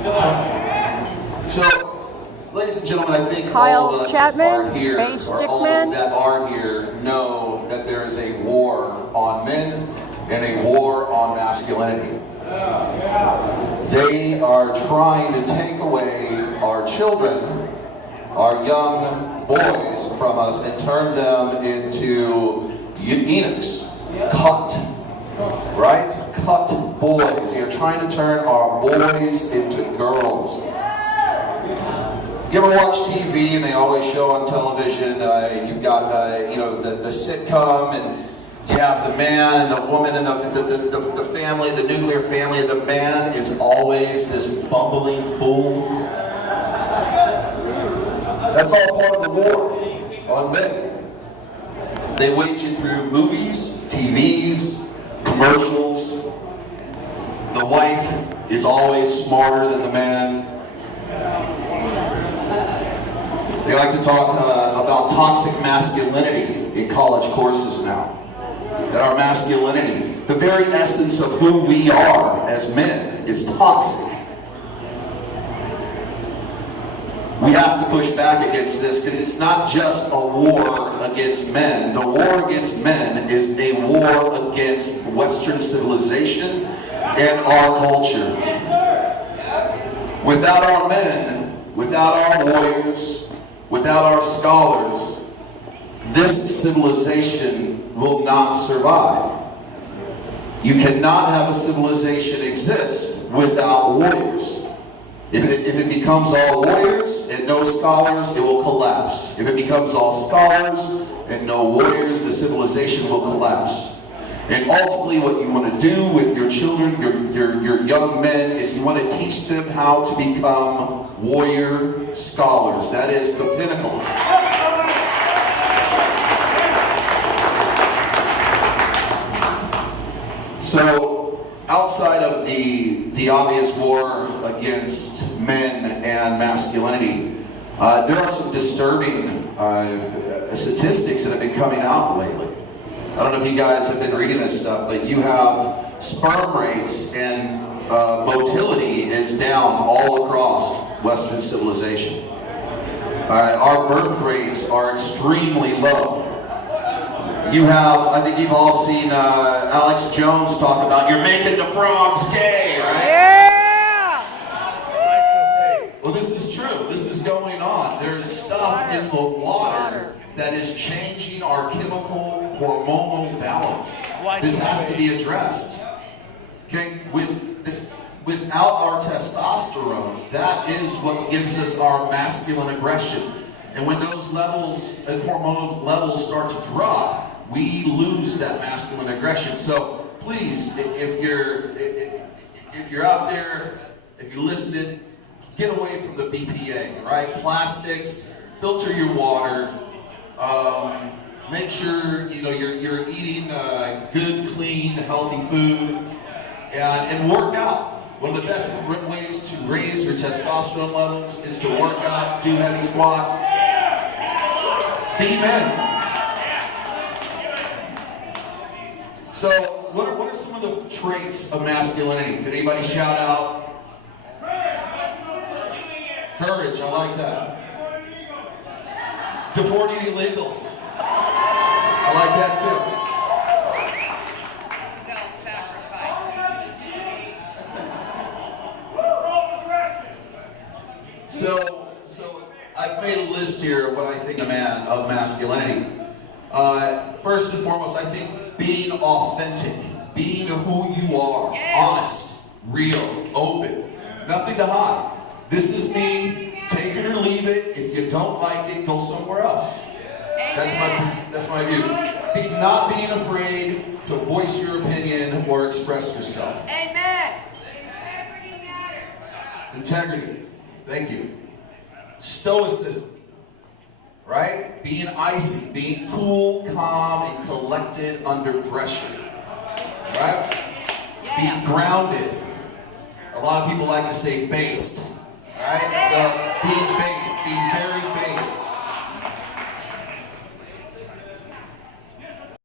So, ladies and gentlemen, I think Kyle all of us Chapman, are here, Bay or all of us Stickman. that are here know that there is a war on men and a war on masculinity. They are trying to take away our children, our young boys from us and turn them into eunuchs, cut, right? Cut boys. They're trying to turn our boys into girls. You ever watch TV and they always show on television, you've got, the sitcom, and you have the man and the woman and the family, the nuclear family. The man is always this bumbling fool. That's all part of the war on men. They wage it through movies, TVs, commercials. The wife is always smarter than the man. They like to talk about toxic masculinity in college courses now. That our masculinity, the very essence of who we are as men, is toxic. We have to push back against this because it's not just a war against men. The war against men is a war against Western civilization and our culture. Without our men, without our warriors, without our scholars, this civilization will not survive. You cannot have a civilization exist without warriors. If it becomes all warriors and no scholars, it will collapse. If it becomes all scholars and no warriors, the civilization will collapse. And ultimately what you want to do with your children, your young men, is you want to teach them how to become warrior scholars. That is the pinnacle. So, outside of the obvious war against men and masculinity, there are some disturbing statistics that have been coming out lately. I don't know if you guys have been reading this stuff, but you have sperm rates and motility is down all across Western civilization. Our birth rates are extremely low. You have, I think you've all seen Alex Jones talk about, you're making the frogs gay, right? Yeah! Well, this is true. This is going on. There is stuff in the water that is changing our chemical hormonal balance. This has to be addressed. Okay, without our testosterone, that is what gives us our masculine aggression. And when those levels and hormonal levels start to drop, we lose that masculine aggression. So please, if you're out there, if you're listening, get away from the BPA, right? Plastics, filter your water. Make sure you're eating good, clean, healthy food, and work out. One of the best ways to raise your testosterone levels is to work out, do heavy squats, be men. So, what are some of the traits of masculinity? Could anybody shout out? Courage, I like that. Deporting illegals. I like that too. Self-sacrifice. So I've made a list here of what I think of masculinity. First and foremost, I think being authentic, being who you are, honest, real, open, nothing to hide. This is me, take it or leave it. If you don't like it, go somewhere else. That's my view. Not being afraid to voice your opinion or express yourself. Amen. Integrity. Thank you. Stoicism. Right? Being icy, being cool, calm, and collected under pressure. Right? Being grounded. A lot of people like to say based. Right? So being based, being very